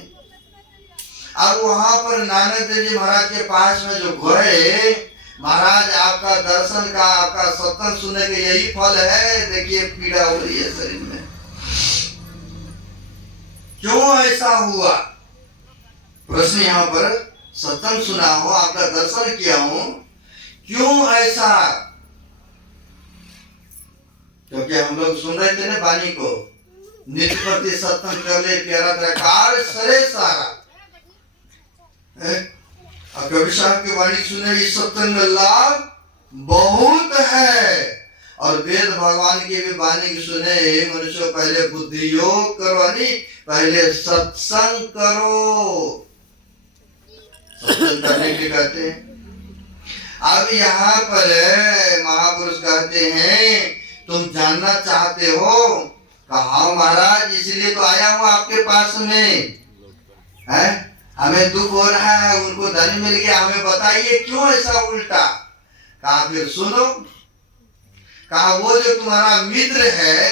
अब वहां पर नानक देव जी महाराज के पास में जो गए, महाराज आपका दर्शन का, आपका सत्संग सुनने का यही फल है, देखिए पीड़ा हो रही है शरीर में, क्यों ऐसा हुआ? प्रश्न यहाँ पर, सत्संग सुना हो, आपका दर्शन किया हो, क्यों ऐसा? क्योंकि हम लोग सुन रहे थे ना वाणी को, नित्य प्रति सत्संग कर ले प्यारा तेरा कार्य सरे सारा। कबीर साहब की वाणी सुने, इस सत्संग में लाभ बहुत है। और वेद भगवान की भी वाणी सुने, मनुष्य पहले बुद्धि योग करो, पहले सत्संग करो, सत्संग करने के कहते हैं। अब यहाँ पर महापुरुष कहते हैं, तुम जानना चाहते हो? कहा महाराज इसलिए तो आया हूँ आपके पास में, है हमें दुख हो रहा है, उनको धन मिल गया, हमें बताइए क्यों ऐसा उल्टा। कहा फिर सुनो, कहा वो जो तुम्हारा मित्र है,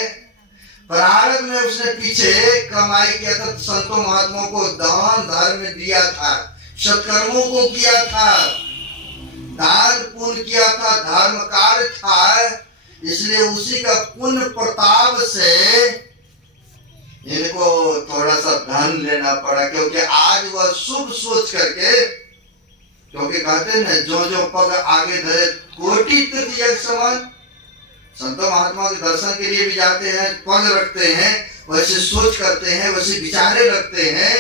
प्रारंभ में उसने पीछे कमाई किया था, संतों महात्माओं को दान धर्म दिया था, सत्कर्मों को किया था, दान पुण्य किया था, धर्म कार्य था, इसलिए उसी का पुण्य प्रताप से इनको थोड़ा सा धन लेना पड़ा। क्योंकि आज वह शुभ सोच करके, क्योंकि कहते हैं जो जो पग आगे धरे कोटि तीर्थ एक समान, संतों महात्मा के दर्शन के लिए भी जाते हैं, पग रखते हैं, वैसे सोच करते हैं, वैसे विचारे रखते हैं,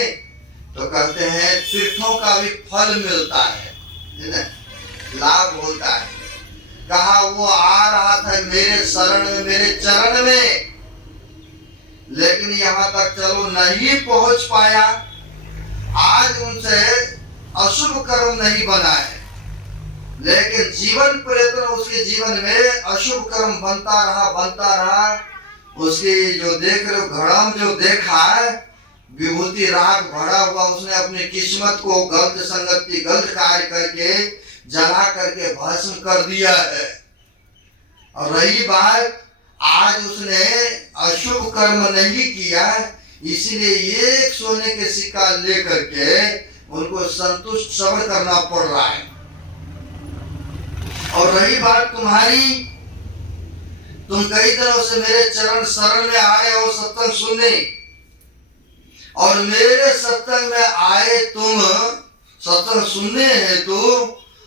तो कहते हैं तीर्थों का भी फल मिलता है ना, लाभ होता है। कहा वो आ रहा था मेरे शरण में, मेरे चरण में, लेकिन यहाँ तक चलो नहीं पहुंच पाया। आज उनसे अशुभ कर्म नहीं बना है, लेकिन जीवन पर्यंत उसके जीवन में अशुभ कर्म बनता रहा। उसकी जो देख रहे हो घड़म जो देखा है, विभूति राग भरा हुआ, उसने अपनी किस्मत को गलत संगति गलत कार्य करके जला करके भस्म कर दिया है। और रही बात, आज उसने अशुभ कर्म नहीं किया, इसलिए एक सोने के सिक्का लेकर के उनको संतुष्ट सब्र करना पड़ रहा है। और रही बात तुम्हारी, तुम कई दिनों से मेरे चरण शरण में आए हो सत्संग सुनने, और मेरे सत्संग में आए तुम सत्संग सुनने हेतु,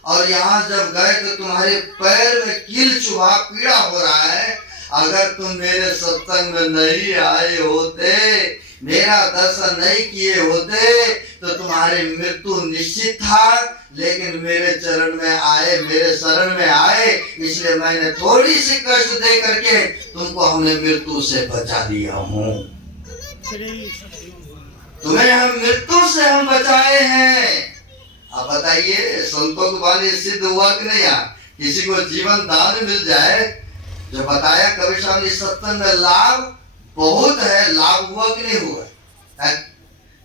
और यहाँ जब गए तो तुम्हारे पैर में कील चुभा पीड़ा हो रहा है। अगर तुम मेरे सत्संग में नहीं आए होते, मेरा दर्शन नहीं किए होते, तो तुम्हारी मृत्यु निश्चित था। लेकिन मेरे चरण में आए, मेरे शरण में आए, इसलिए मैंने थोड़ी सी कष्ट दे करके तुमको हमने मृत्यु से बचा दिया हूँ। तुम्हें हम मृत्यु से हम बचाए हैं। अब बताइए, संतों वाले सिद्ध हुआ कि नहीं? किसी को जीवन दान मिल जाए, जो बताया कबीर साहब ने सत्संग में लाभ बहुत है, लाभ हुआ कि नहीं हुआ है?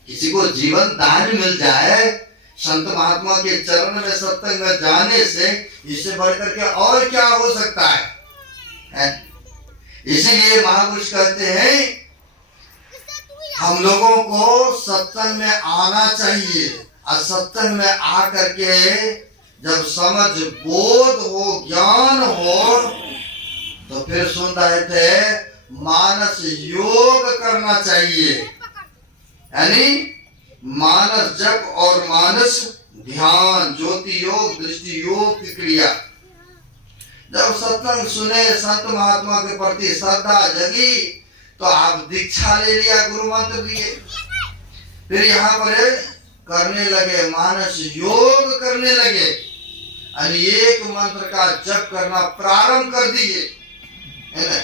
किसी को जीवन दान मिल जाए संत महात्मा के चरण में सत्संग में जाने से, इससे बढ़कर के और क्या हो सकता है? इसीलिए महापुरुष कहते हैं हम लोगों को सत्संग में आना चाहिए, और सत्संग में आकर के जब समझ बोध हो, ज्ञान हो, तो फिर सुन रहे थे मानस योग करना चाहिए, यानी मानस जप और मानस ध्यान, ज्योति योग, दृष्टि योग की क्रिया। जब सत्संग सुने, संत महात्मा के प्रति श्रद्धा जगी, तो आप दीक्षा ले लिया, गुरु मंत्र दिए, फिर यहाँ पर करने लगे, मानस योग करने लगे, अनेक मंत्र का जप करना प्रारंभ कर दिए, है ना?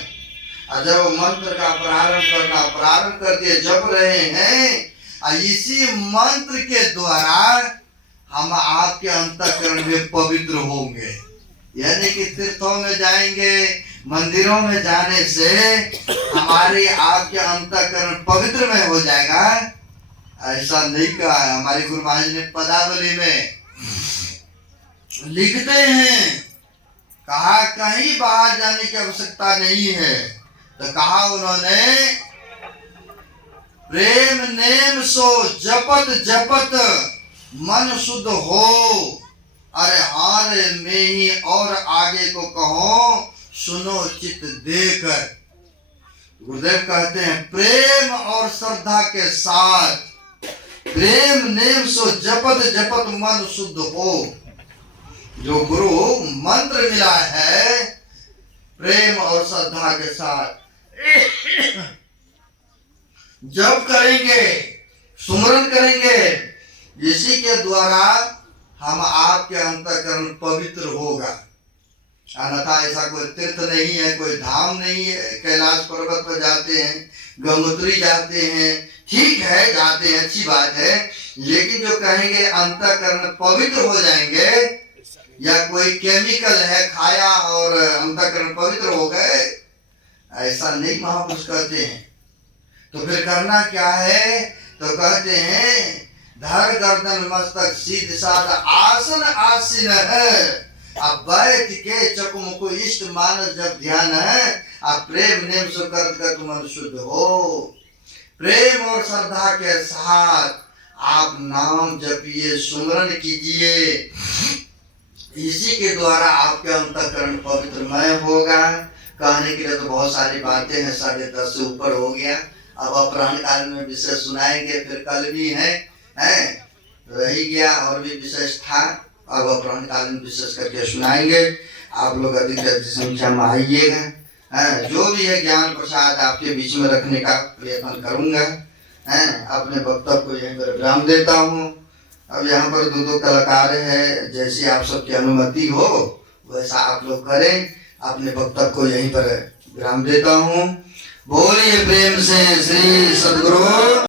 और जब मंत्र का प्रारंभ कर दिए, जप रहे हैं, इसी मंत्र के द्वारा हम आपके अंतःकरण में पवित्र होंगे। यानी कि तीर्थों में जाएंगे, मंदिरों में जाने से हमारे आपके अंतःकरण पवित्र में हो जाएगा, ऐसा नहीं कहा है। हमारे गुरु महाराज ने पदावली में लिखते हैं, कहा कहीं बाहर जाने की आवश्यकता नहीं है, तो कहा उन्होंने प्रेम नेम सो जपत जपत मन शुद्ध हो, अरे हारे में ही और आगे को कहो सुनो चित देकर। गुरुदेव कहते हैं प्रेम और श्रद्धा के साथ, प्रेम नेम सो जपत जपत मन शुद्ध हो। जो गुरु मंत्र मिला है प्रेम और श्रद्धा के साथ जब करेंगे, सुमरन करेंगे, इसी के द्वारा हम आपके अंतःकरण पवित्र होगा। अन्यथा ऐसा कोई तीर्थ नहीं है, कोई धाम नहीं है। कैलाश पर्वत पर जाते हैं, गंगोत्री जाते हैं, ठीक है जाते हैं, अच्छी बात है, लेकिन जो कहेंगे अंतःकरण पवित्र हो जाएंगे, या कोई केमिकल है खाया और अंतःकरण पवित्र हो गए, ऐसा नहीं महापुरुष कहते हैं। तो फिर करना क्या है? तो कहते हैं धर गर्दन मस्तक सीध साध आसन आसीन है, अब बैठ के चकुमुख इष्ट मानस जब ध्यान है, अब प्रेम नेम सो कर तुम शुद्ध हो। प्रेम और श्रद्धा के साथ आप नाम जपिए, सुमरन कीजिए, इसी के द्वारा आपके अंतःकरण पवित्रमय होगा। कहने के लिए तो बहुत सारी बातें हैं, 10:30 से ऊपर हो गया। अब अपराह्न काल में विषय सुनाएंगे, फिर कल भी है रही गया और भी विशेष था, अब अपराह्न काल में विशेष करके सुनाएंगे। आप लोग अधिक से अधिक संख्या में आइएगा। जो भी है ज्ञान प्रसाद आपके बीच में रखने का प्रयत्न करूंगा। हैं, अपने वक्तव्य को यहीं पर विराम देता हूँ। अब यहाँ पर दो कलाकार हैं, जैसी आप सबकी अनुमति हो वैसा आप लोग करें। अपने वक्तव्य को यहीं पर विराम देता हूँ। बोलिए प्रेम से श्री सद्गुरु